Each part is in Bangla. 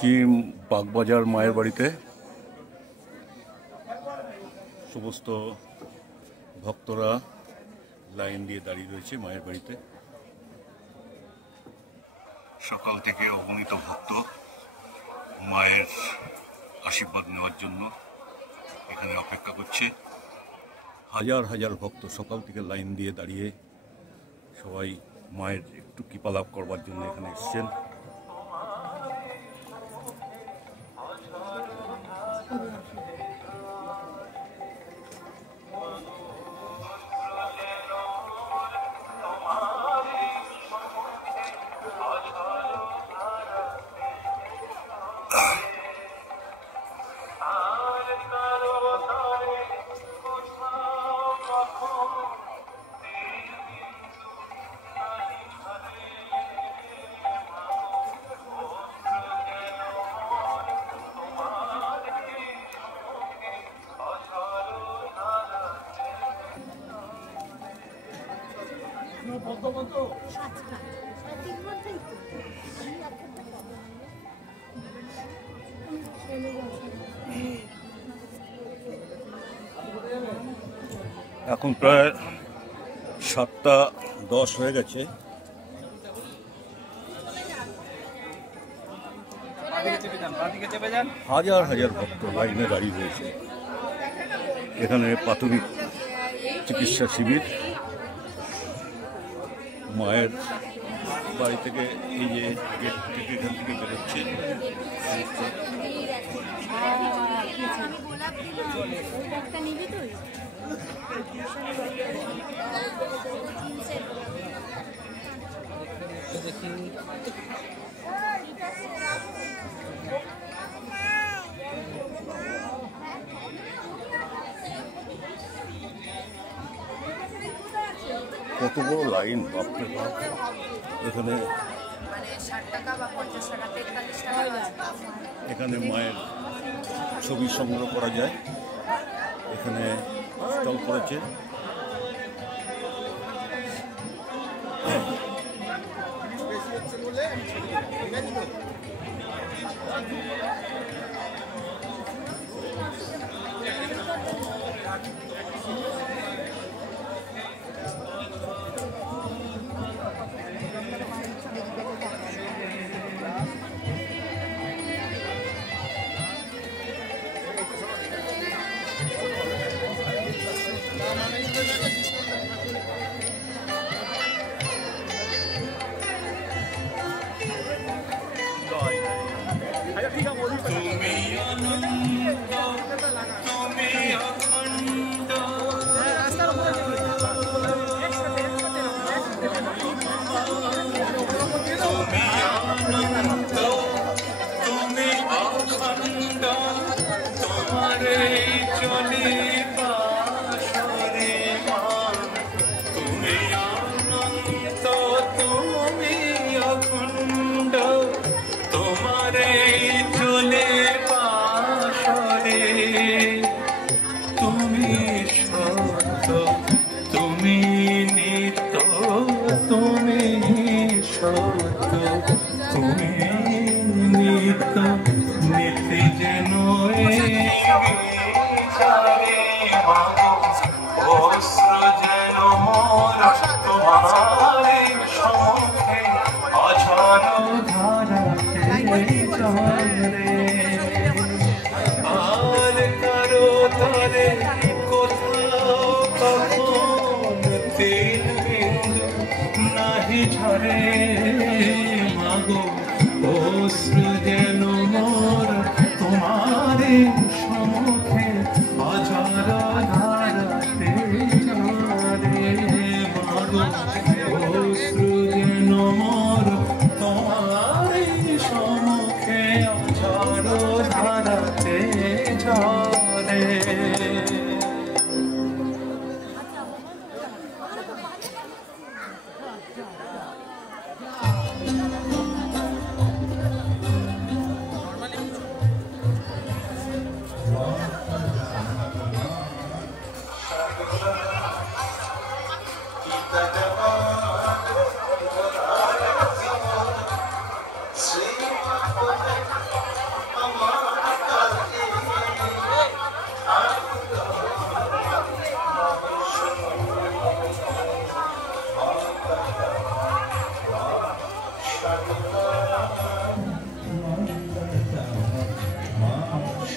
পশ্চিম বাগবাজার মায়ের বাড়িতে সমস্ত ভক্তরা লাইন দিয়ে দাঁড়িয়ে রয়েছে মায়ের বাড়িতে। সকাল থেকে অগণিত ভক্ত মায়ের আশীর্বাদ নেওয়ার জন্য এখানে অপেক্ষা করছে। হাজার হাজার ভক্ত সকাল থেকে লাইন দিয়ে দাঁড়িয়ে সবাই মায়ের একটু কৃপা লাভ করবার জন্য এখানে এসেছেন। এখন প্রায় 7:10 হয়ে গেছে। হাজার হাজার ভক্ত লাইনে দাঁড়িয়ে রয়েছে। এখানে প্রাথমিক চিকিৎসা শিবির। মায়ের বাড়ি থেকে এই যে গেট থেকে এখান থেকে বেরোচ্ছে। কত বড় লাইন, বাপরে বাপ। এখানে এখানে মায়ের ছবি সংগ্রহ করা যায়। এখানে স্টল করেছে।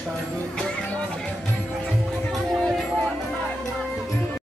সাধু